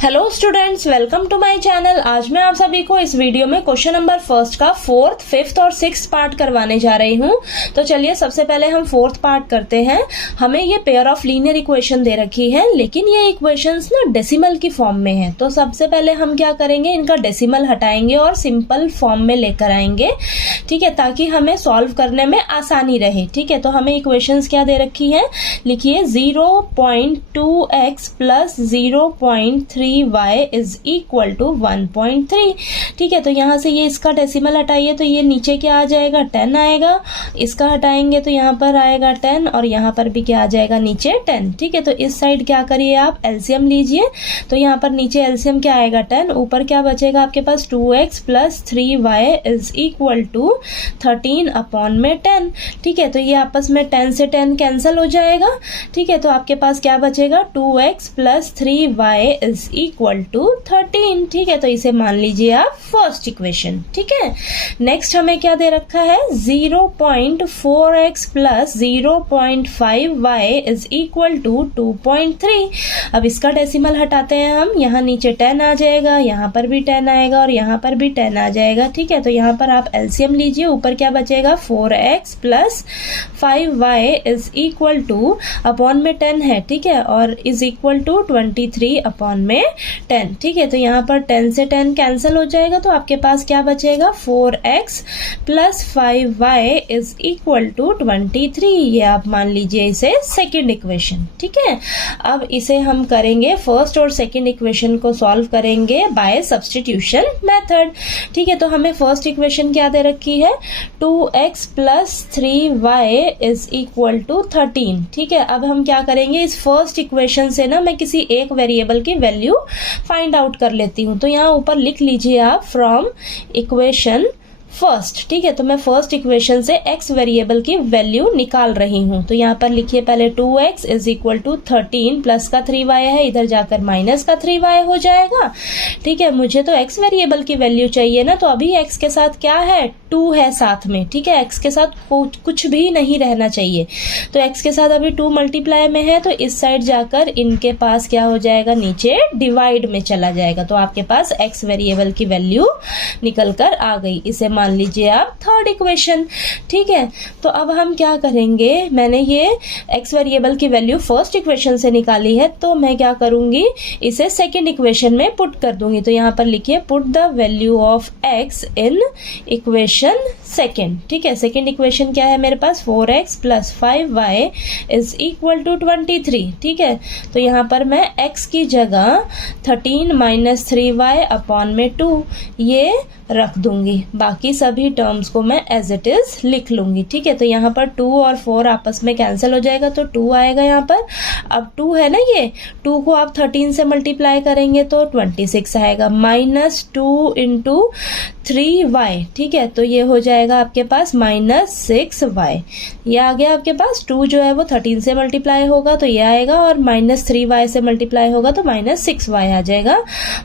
Hello students, welcome to my channel. आज मैं आप सभी को इस वीडियो में क्वेश्चन नंबर फर्स्ट का फोर्थ, फिफ्थ और सिक्स्थ पार्ट करवाने जा रही हूँ। तो चलिए सबसे पहले हम फोर्थ पार्ट करते हैं। हमें ये पेयर ऑफ लीनियर इक्वेशन दे रखी है, लेकिन ये इक्वेशंस ना डेसिमल की फॉर्म में है। तो सबसे पहले हम क्या करेंगे, इनका डेसिमल हटाएंगे और सिंपल फॉर्म में लेकर आएंगे, ठीक है, ताकि हमें सॉल्व करने में आसानी रहे। ठीक है, तो हमें इक्वेशंस क्या दे रखी है, लिखिए 0.2x plus 0.3y is equal to 1.3। ठीक है, तो यहाँ से ये इसका डेसिमल हटाइए तो ये नीचे क्या आ जाएगा, 10 आएगा। इसका हटाएंगे तो यहाँ पर आएगा 10 और यहाँ पर भी क्या आ जाएगा, नीचे 10। ठीक है, तो इस साइड क्या करिए आप, एलसीएम लीजिए। तो यहाँ पर नीचे एलसीएम क्या आएगा, 10, ऊपर क्या बचेगा आपके पास 2x plus 3y is equal to 13 upon में 10। ठीक है, तो ये आपस में 10 से 10 कैंसिल हो जाएगा। ठीक है, तो आपके पास क्या बचेगा, 2x plus 3y is equal to 13। ठीक है, तो इसे मान लीजिए आप फर्स्ट इक्वेशन। ठीक है, नेक्स्ट हमें क्या दे रखा है, 0.4x plus 0.5y is equal to 2.3। अब इसका डेसिमल हटाते हैं हम, यहाँ नीचे 10 आ जाएगा, यहाँ पर भी 10 आएगा और यहाँ पर भी 10 आ जाएगा। ठीक है, तो यहाँ पर आप एलसीएम लीजिए, ऊपर क्या बचेगा, 4x plus 5y is equal two upon में 10 है। ठीक है, और इज इक्वल टू 23 अपॉन में 10। ठीक है, तो यहाँ पर 10 से 10 कैंसिल हो जाएगा, तो आपके पास क्या बचेगा, 4x plus 5y is equal to 23। ये आप मान लीजिए इसे सेकेंड इक्वेशन। ठीक है, अब इसे हम करेंगे, फर्स्ट और सेकेंड इक्वेशन को सॉल्व करेंगे बाय सब्स्टिट्यूशन मेथड। ठीक है, तो हमें फर्स्ट इक्वेशन क्या दे रखी है, 2x plus 3y is equal to 13। ठीक है, अब हम क्या करेंगे, इस फर्स्ट इक्वेशन से ना मैं किसी एक वेरिएबल की वैल्यू फाइंड आउट कर लेती हूँ। तो यहाँ ऊपर लिख लीजिए आप, फ्रॉम इक्वेशन फर्स्ट। ठीक है, तो मैं फर्स्ट इक्वेशन से x वेरिएबल की वैल्यू निकाल रही हूँ। तो यहाँ पर लिखिए पहले 2x is equal to 13 plus का 3y है, इधर जाकर माइनस का 3y हो जाएगा। ठीक है, मुझे तो x वेरिएबल की वैल्यू चाहिए ना, तो अभी x के साथ क्या है, 2 है साथ में। ठीक है, x के साथ कुछ भी नहीं रहना चाहिए, तो x के साथ अभी 2 मल्टीप्लाई में है, तो इस साइड जाकर इनके पास क्या हो जाएगा, नीचे डिवाइड में चला जाएगा। तो आपके पास x वेरिएबल की वैल्यू निकल कर आ गई। इसे मान लीजिए आप थर्ड इक्वेशन। ठीक है, तो अब हम क्या करेंगे, मैंने ये x वेरिएबल की वैल्यू फर्स्ट इक्वेशन से निकाली है, तो मैं क्या करूंगी, इसे सेकंड इक्वेशन में पुट कर दूंगी। तो यहाँ पर लिखिए put the value of x in equation second. ठीक है, सेकेंड इक्वेशन क्या है मेरे पास, 4x plus 5y is equal to 23। ठीक है, तो यहाँ पर मैं x की जगह 13 माइनस 3y अपॉन में 2 ये रख दूंगी, बाकी सभी टर्म्स को मैं एज इट इज लिख लूंगी। ठीक है, तो यहाँ पर 2 और 4 आपस में कैंसिल हो जाएगा, तो 2 आएगा यहाँ पर। अब 2 है ना, ये 2 को आप 13 से मल्टीप्लाई करेंगे तो 26 आएगा, माइनस 2 इंटू 3y। ठीक है, तो ये हो जाएगा आपके पास माइनस 6y। ये आ गया आपके पास, 2 जो है वो 13 से मल्टीप्लाई होगा तो ये आएगा, और माइनस 3y से मल्टीप्लाई होगा तो माइनस 6y आ जाएगा।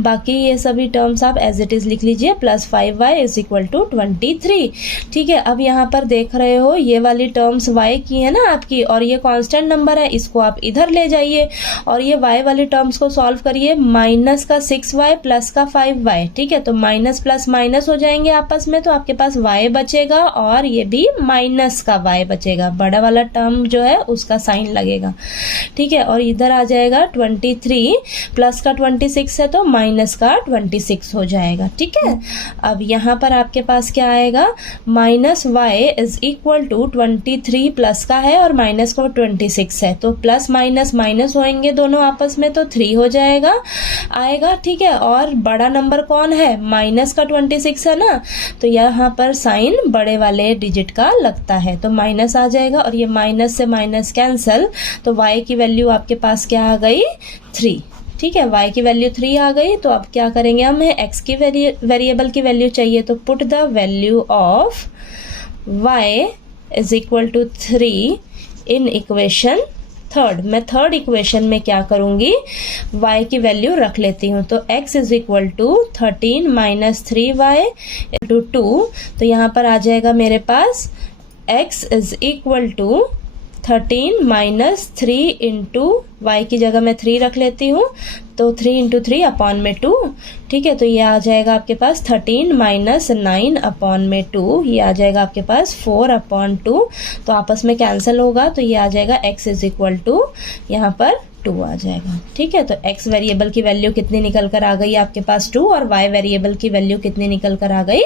बाकी ये सभी टर्म्स आप एज इट इज लिख लीजिए, plus 5y is equal to 23। ठीक है, अब यहाँ पर देख रहे हो ये वाली टर्म्स y की है ना आपकी, और ये कांस्टेंट नंबर है, इसको आप इधर ले जाइए और ये y वाली टर्म्स को सॉल्व करिए, माइनस का 6y प्लस का 5y। ठीक है, तो माइनस प्लस माइनस हो जाएंगे आपस में, तो आपके पास y बचेगा और ये भी माइनस का y बचेगा, बड़ा वाला टर्म जो है उसका साइन लगेगा। ठीक है, और इधर आ जाएगा 23 प्लस का 26 है तो माइनस का 26 हो जाएगा। ठीक है, अब यहाँ पर आपके पास क्या आएगा, minus y is equal to 23 plus का है और माइनस का 26 है, तो प्लस माइनस माइनस होंगे दोनों आपस में, तो 3 हो जाएगा आएगा। ठीक है, और बड़ा नंबर कौन है, माइनस का 26 है ना, तो यहाँ पर साइन बड़े वाले डिजिट का लगता है, तो माइनस आ जाएगा, और ये माइनस से माइनस कैंसल, तो y की वैल्यू आपके पास क्या आ गई, 3। ठीक है, y की वैल्यू 3 आ गई। तो अब क्या करेंगे, हमें x की वेरिएबल की वैल्यू चाहिए, तो put the value of y is equal to 3 in equation third. मैं थर्ड इक्वेशन में क्या करूंगी, y की वैल्यू रख लेती हूँ, तो x is equal to 13 minus 3y into 2। तो यहाँ पर आ जाएगा मेरे पास x is equal to 13 minus 3 into y की जगह मैं 3 रख लेती हूँ, तो 3 इंटू 3 अपॉन में 2, ठीक है। तो ये आ जाएगा आपके पास 13 माइनस 9 अपॉन में 2, ये आ जाएगा आपके पास 4 अपॉन 2, तो आपस में कैंसिल होगा, तो ये आ जाएगा x इज इक्वल टू यहाँ पर 2 आ जाएगा, ठीक है। तो x वेरिएबल की वैल्यू कितनी निकल कर आ गई आपके पास 2, और y वेरिएबल की वैल्यू कितनी निकल कर आ गई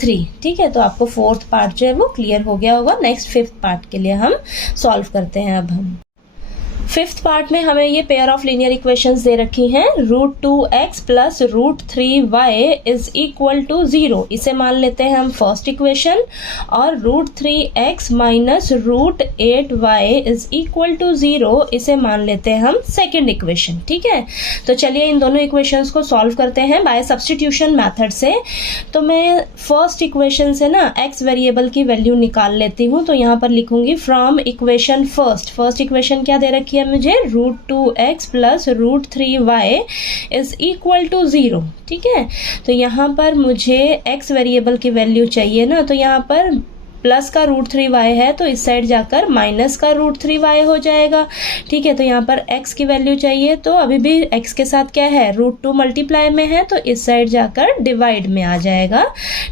3, ठीक है। तो आपको फोर्थ पार्ट जो है वो क्लियर हो गया होगा। नेक्स्ट फिफ्थ पार्ट के लिए हम सॉल्व करते हैं। अब हम फिफ्थ पार्ट में हमें ये पेयर ऑफ लीनियर इक्वेशंस दे रखी हैं। √2x plus √3y is equal to 0, इसे मान लेते हैं हम फर्स्ट इक्वेशन, और √3x minus √8y is equal to 0, इसे मान लेते हैं हम सेकेंड इक्वेशन, ठीक है। तो चलिए इन दोनों इक्वेशंस को सॉल्व करते हैं बाय सब्स्टिट्यूशन मेथड से। तो मैं फर्स्ट इक्वेशन से ना x वेरिएबल की वैल्यू निकाल लेती हूँ, तो यहाँ पर लिखूंगी फ्रॉम इक्वेशन फर्स्ट इक्वेशन क्या दे रखी है मुझे, √2x plus √3y is equal to 0, ठीक है। तो यहाँ पर मुझे x वेरिएबल की वैल्यू चाहिए ना, तो यहाँ पर प्लस का √3y है, तो इस साइड जाकर माइनस का √3y हो जाएगा, ठीक है। तो यहाँ पर x की वैल्यू चाहिए, तो अभी भी x के साथ क्या है, √2 मल्टीप्लाई में है, तो इस साइड जाकर डिवाइड में आ जाएगा,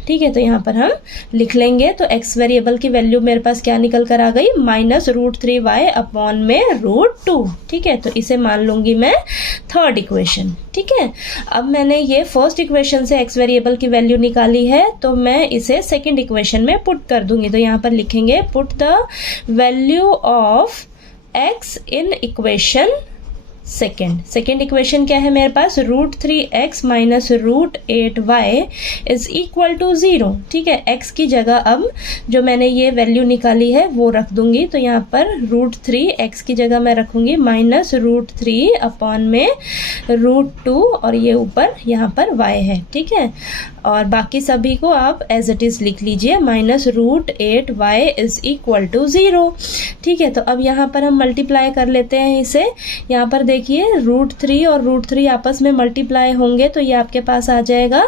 ठीक है। तो यहाँ पर हम लिख लेंगे, तो x वेरिएबल की वैल्यू मेरे पास क्या निकल कर आ गई, माइनस √3y अपॉन में √2, ठीक है। तो इसे मान लूंगी मैं थर्ड इक्वेशन, ठीक है। अब मैंने ये फर्स्ट इक्वेशन से x वेरिएबल की वैल्यू निकाली है, तो मैं इसे सेकेंड इक्वेशन में पुट कर दूंगी। तो यहाँ पर लिखेंगे put the value of x in equation second equation क्या है मेरे पास, √3x minus √8y is equal to 0, ठीक है। x की जगह अब जो मैंने ये वैल्यू निकाली है वो रख दूंगी, तो यहाँ पर √3x की जगह मैं रखूंगी माइनस √3 अपॉन में √2, और ये ऊपर यहाँ पर y है, ठीक है। और बाकी सभी को आप एज इट इज लिख लीजिए, minus √8y is equal to 0, ठीक है। तो अब यहाँ पर हम मल्टीप्लाई कर लेते हैं इसे। यहाँ पर देखिए √3 और √3 आपस में मल्टीप्लाई होंगे, तो ये आपके पास आ जाएगा,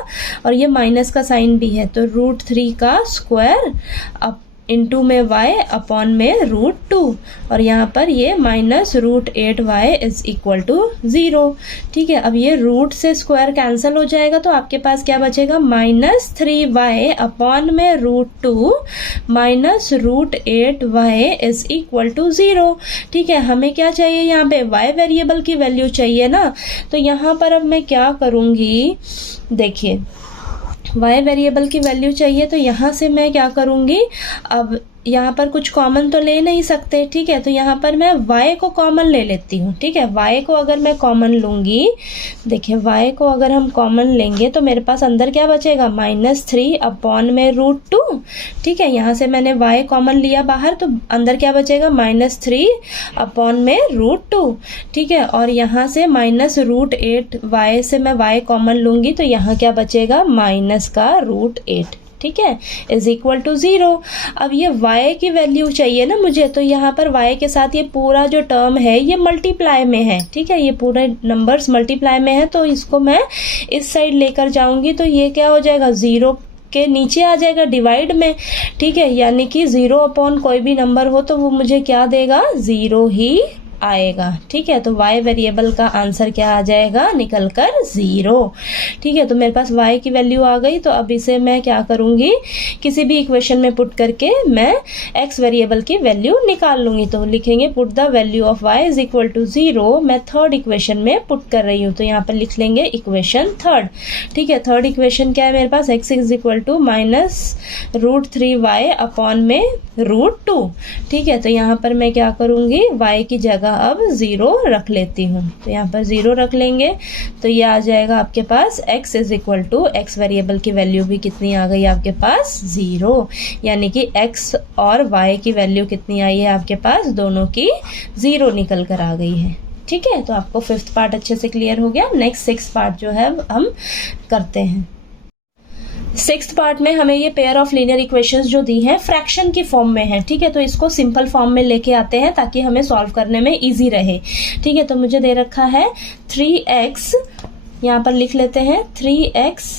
और ये माइनस का साइन भी है, तो √3 का स्क्वायर अब इंटू में y अपॉन में √2, और यहाँ पर ये minus √8y is equal to 0, ठीक है। अब ये रूट से स्क्वायर कैंसिल हो जाएगा, तो आपके पास क्या बचेगा, माइनस 3y अपॉन में √2 minus √8y is equal to 0, ठीक है। हमें क्या चाहिए, यहाँ पे y वेरिएबल की वैल्यू चाहिए ना, तो यहाँ पर अब मैं क्या करूँगी, देखिए y वेरिएबल की वैल्यू चाहिए, तो यहाँ से मैं क्या करूँगी, अब यहाँ पर कुछ कॉमन तो ले नहीं सकते, ठीक है। तो यहाँ पर मैं y को कॉमन ले लेती हूँ, ठीक है। y को अगर मैं कॉमन लूँगी, देखिए y को अगर हम कॉमन लेंगे तो मेरे पास अंदर क्या बचेगा, -3 अपॉन में √2, ठीक है। यहाँ से मैंने y कॉमन लिया बाहर, तो अंदर क्या बचेगा, -3 अपॉन में √2, ठीक है। और यहाँ से -√8y से मैं y कॉमन लूँगी, तो यहाँ क्या बचेगा, माइनस का √8, ठीक है, इज इक्वल टू 0। अब ये y की वैल्यू चाहिए ना मुझे, तो यहाँ पर y के साथ ये पूरा जो टर्म है ये मल्टीप्लाई में है, ठीक है। ये पूरे नंबर्स मल्टीप्लाई में है, तो इसको मैं इस साइड लेकर जाऊंगी, तो ये क्या हो जाएगा, 0 के नीचे आ जाएगा डिवाइड में, ठीक है। यानी कि 0 अपॉन कोई भी नंबर हो तो वो मुझे क्या देगा, 0 ही आएगा, ठीक है। तो y वेरिएबल का आंसर क्या आ जाएगा, निकल कर 0, ठीक है। तो मेरे पास y की वैल्यू आ गई, तो अब इसे मैं क्या करूँगी, किसी भी इक्वेशन में पुट करके मैं x वेरिएबल की वैल्यू निकाल लूँगी। तो लिखेंगे put the value of y is equal to 0, मैं थर्ड इक्वेशन में पुट कर रही हूँ, तो यहाँ पर लिख लेंगे इक्वेशन थर्ड, ठीक है। थर्ड इक्वेशन क्या है मेरे पास, x is equal to minus √3y upon में √2, ठीक है। तो यहाँ पर मैं क्या करूँगी, y की जगह अब 0 रख लेती हूँ, तो यहाँ पर 0 रख लेंगे, तो ये आ जाएगा आपके पास x is equal to, x variable की वैल्यू भी कितनी आ गई आपके पास, 0, यानी कि x और y की वैल्यू कितनी आई है आपके पास, दोनों की 0 निकल कर आ गई है, ठीक है। तो आपको फिफ्थ पार्ट अच्छे से क्लियर हो गया। नेक्स्ट सिक्स पार्ट जो है हम करते हैं। सिक्स्थ पार्ट में हमें ये पेयर ऑफ लीनियर इक्वेशंस जो दी हैं फ्रैक्शन की फॉर्म में है, ठीक है। तो इसको सिंपल फॉर्म में लेके आते हैं ताकि हमें सॉल्व करने में इजी रहे, ठीक है। तो मुझे दे रखा है 3x, यहाँ पर लिख लेते हैं 3x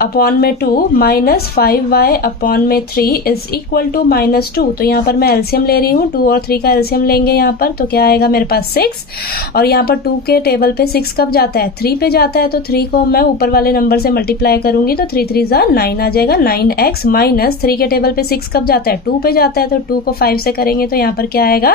अपॉन में 2 माइनस 5y अपॉन में 3 इज इक्वल टू -2। तो यहाँ पर मैं एलसीएम ले रही हूँ, 2 और 3 का एलसीएम लेंगे यहाँ पर, तो क्या आएगा मेरे पास 6। और यहाँ पर 2 के टेबल पे 6 कब जाता है, 3 पे जाता है, तो 3 को मैं ऊपर वाले नंबर से मल्टीप्लाई करूंगी तो 3 3 9 आ जाएगा, 9x माइनस 3 के टेबल पे 6 कब जाता है, 2 पे जाता है, तो 2 को 5 से करेंगे तो यहाँ पर क्या आएगा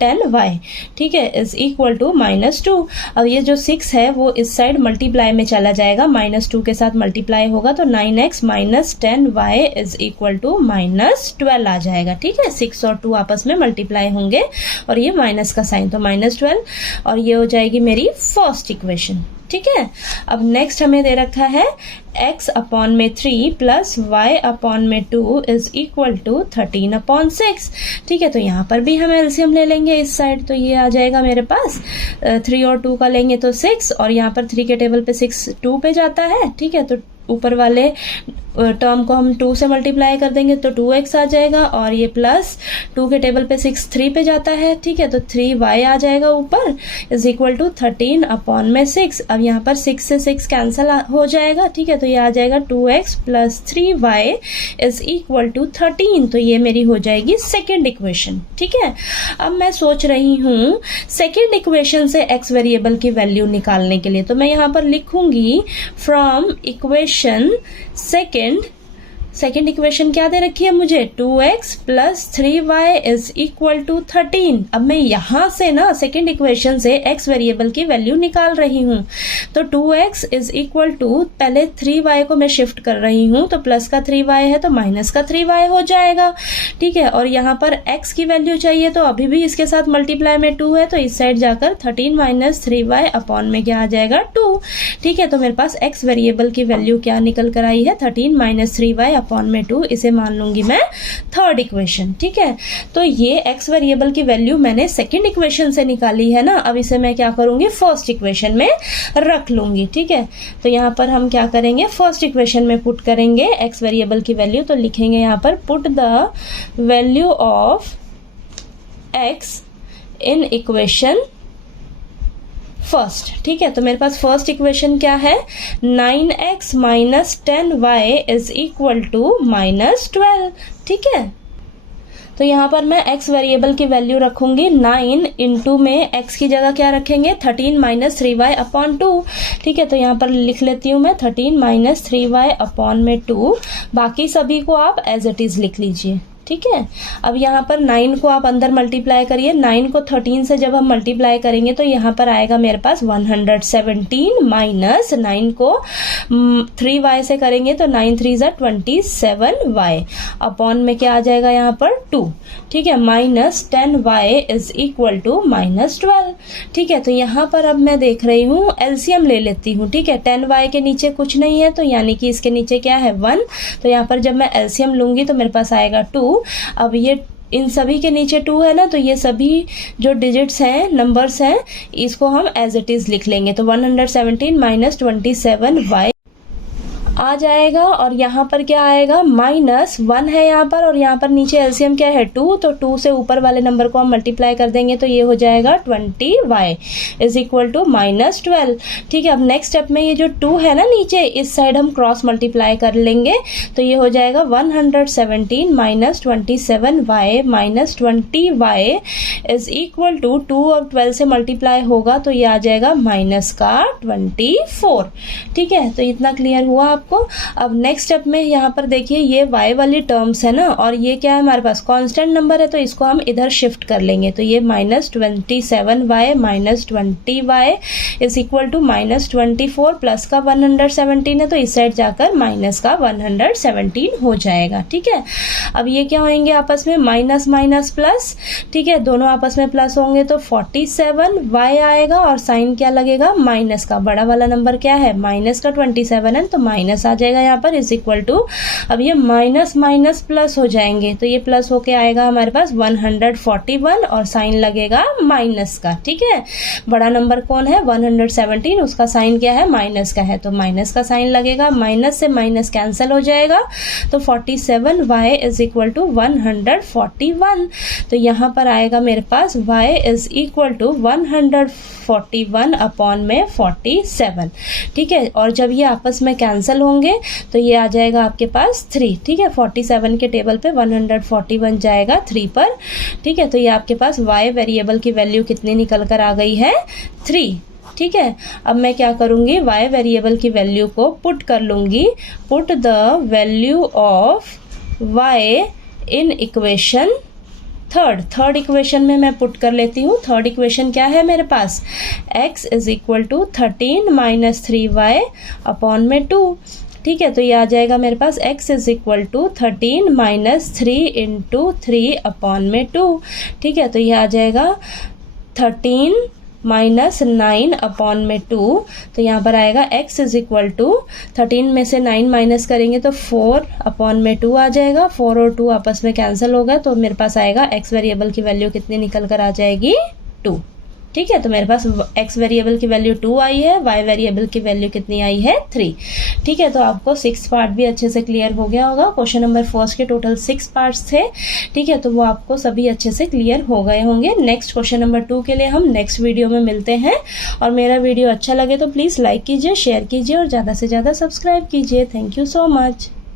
10y, ठीक है, इज इक्वल टू -2। अब ये जो 6 है वो इस साइड मल्टीप्लाई में चला जाएगा, -2 के साथ मल्टीप्लाई होगा तो 9x minus 10y is equal to -12 आ जाएगा, ठीक है। 6 और 2 आपस में मल्टीप्लाई होंगे और ये माइनस का साइन, तो -12, और ये हो जाएगी मेरी फर्स्ट इक्वेशन, ठीक है। अब नेक्स्ट हमें दे रखा है x अपॉन में 3 प्लस y अपॉन में 2 इज इक्वल टू 13/6, ठीक है। तो यहाँ पर भी हम एलसीएम ले लेंगे इस साइड, तो ये आ जाएगा मेरे पास 3 और 2 का लेंगे तो 6, और यहाँ पर 3 के टेबल पे 6 2 पे जाता है, ठीक है, तो ऊपर वाले टर्म को हम 2 से मल्टीप्लाई कर देंगे तो 2x आ जाएगा, और ये प्लस 2 के टेबल पे 6 3 पे जाता है, ठीक है, तो 3y आ जाएगा ऊपर इज इक्वल टू 13/6। अब यहाँ पर 6 से 6 कैंसिल हो जाएगा, ठीक है, तो ये आ जाएगा 2x plus 3y is equal to 13। तो ये मेरी हो जाएगी सेकेंड इक्वेशन, ठीक है। अब मैं सोच रही हूँ सेकेंड इक्वेशन से x वेरिएबल की वैल्यू निकालने के लिए, तो मैं यहाँ पर लिखूंगी फ्रॉम इक्वेशन सेकेंड इक्वेशन क्या दे रखी है मुझे, 2x plus 3y is equal to 13। अब मैं यहां से ना सेकेंड इक्वेशन से x वेरिएबल की वैल्यू निकाल रही हूं, तो 2x इज इक्वल टू, पहले 3y को मैं शिफ्ट कर रही हूं, तो प्लस का 3y है तो माइनस का 3y हो जाएगा, ठीक है। और यहाँ पर x की वैल्यू चाहिए तो अभी भी इसके साथ मल्टीप्लाई में 2 है, तो इस साइड जाकर 13 माइनस 3y अपॉन में क्या आ जाएगा 2, ठीक है। तो मेरे पास x वेरिएबल की वैल्यू क्या निकल कर आई है, 13 माइनस 3y अपॉन में 2, इसे मान लूंगी मैं थर्ड इक्वेशन, ठीक है। तो ये x वेरिएबल की वैल्यू मैंने सेकंड इक्वेशन से निकाली है ना, अब इसे मैं क्या करूंगी फर्स्ट इक्वेशन में रख लूंगी, ठीक है। तो यहाँ पर हम क्या करेंगे, फर्स्ट इक्वेशन में पुट करेंगे x वेरिएबल की वैल्यू, तो लिखेंगे यहाँ पर put the value of x in equation first, ठीक है। तो मेरे पास फर्स्ट इक्वेशन क्या है, 9x minus 10y is equal to -12, ठीक है। तो यहाँ पर मैं x वेरिएबल की वैल्यू रखूंगी 9 इंटू में x की जगह क्या रखेंगे 13 माइनस 3y अपॉन 2, ठीक है। तो यहाँ पर लिख लेती हूँ मैं 13 माइनस 3y अपॉन में 2, बाकी सभी को आप एज इट इज लिख लीजिए, ठीक है। अब यहाँ पर 9 को आप अंदर मल्टीप्लाई करिए, 9 को 13 से जब हम मल्टीप्लाई करेंगे तो यहाँ पर आएगा मेरे पास 117 माइनस 9 को 3y से करेंगे तो 9 3 ज़ा 27y अपॉन में क्या आ जाएगा यहाँ पर 2, ठीक है, minus 10y is equal to -12, ठीक है। तो यहाँ पर अब मैं देख रही हूँ एलसीएम ले लेती हूँ, ठीक है। 10y के नीचे कुछ नहीं है तो यानी कि इसके नीचे क्या है 1, तो यहाँ पर जब मैं एलसीएम लूंगी तो मेरे पास आएगा 2। अब ये इन सभी के नीचे 2 है ना, तो ये सभी जो डिजिट्स हैं, नंबर्स हैं, इसको हम एज इट इज लिख लेंगे, तो 117 माइनस 27y आ जाएगा, और यहाँ पर क्या आएगा -1 है यहाँ पर, और यहाँ पर नीचे एलसीएम क्या है 2, तो 2 से ऊपर वाले नंबर को हम मल्टीप्लाई कर देंगे तो ये हो जाएगा 20y इज इक्वल टू -12, ठीक है। अब नेक्स्ट स्टेप में ये जो 2 है ना नीचे, इस साइड हम क्रॉस मल्टीप्लाई कर लेंगे तो ये हो जाएगा 117 minus 27y minus 20y is equal to 2 और 12 से मल्टीप्लाई होगा तो ये आ जाएगा माइनस का 24, ठीक है। तो इतना क्लियर हुआ आपको। अब नेक्स्ट स्टेप में यहाँ पर देखिए ये y वाली टर्म्स है ना, और ये क्या है हमारे पास कांस्टेंट नंबर है, तो इसको हम इधर शिफ्ट कर लेंगे, तो ये -27y minus 20y is equal to -24 plus का 117 है, तो इस साइड जाकर माइनस का 117 हो जाएगा, ठीक है। अब ये क्या होंगे आपस में माइनस माइनस प्लस, ठीक है, दोनों आपस में प्लस होंगे तो 47y आएगा, और साइन क्या लगेगा माइनस का, बड़ा वाला नंबर क्या है माइनस का 27 है तो माइनस आ जाएगा यहाँ पर इज इक्वल टू, अब ये माइनस माइनस प्लस हो जाएंगे तो ये प्लस होके आएगा हमारे पास 141 और साइन लगेगा माइनस का, ठीक है। बड़ा नंबर कौन है 117, उसका साइन क्या है माइनस का है, तो माइनस का साइन लगेगा, माइनस से माइनस कैंसिल हो जाएगा, तो 47y इज इक्वल टू 141, तो यहाँ पर आएगा मेरे पास y is equal to 141 upon में 47, ठीक है। और जब ये आपस में कैंसिल होंगे तो ये आ जाएगा आपके पास 3, ठीक है। 47 के टेबल पे 141 जाएगा 3 पर, ठीक है। तो ये आपके पास y वेरिएबल की वैल्यू कितनी निकल कर आ गई है 3, ठीक है। अब मैं क्या करूँगी, y वेरिएबल की वैल्यू को पुट कर लूँगी, put the value of y in equation third equation में मैं पुट कर लेती हूँ। थर्ड इक्वेशन क्या है मेरे पास, x is equal to 13 minus 3y upon में 2, ठीक है। तो ये आ जाएगा मेरे पास x is equal to 13 minus 3 into 3 upon में 2, ठीक है। तो ये आ जाएगा 13 माइनस 9 अपॉन में 2, तो यहाँ पर आएगा x इज इक्वल टू 13 में से 9 माइनस करेंगे तो 4 अपॉन में 2 आ जाएगा, 4 और 2 आपस में कैंसिल होगा, तो मेरे पास आएगा x वेरिएबल की वैल्यू कितनी निकल कर आ जाएगी 2, ठीक है। तो मेरे पास x वेरिएबल की वैल्यू 2 आई है, y वेरिएबल की वैल्यू कितनी आई है 3, ठीक है। तो आपको 6 पार्ट भी अच्छे से क्लियर हो गया होगा। क्वेश्चन नंबर 1 के टोटल 6 पार्ट्स थे, ठीक है। तो वो आपको सभी अच्छे से क्लियर हो गए होंगे। नेक्स्ट क्वेश्चन नंबर 2 के लिए हम नेक्स्ट वीडियो में मिलते हैं, और मेरा वीडियो अच्छा लगे तो प्लीज़ लाइक कीजिए, शेयर कीजिए और ज़्यादा से ज़्यादा सब्सक्राइब कीजिए। Thank you so much.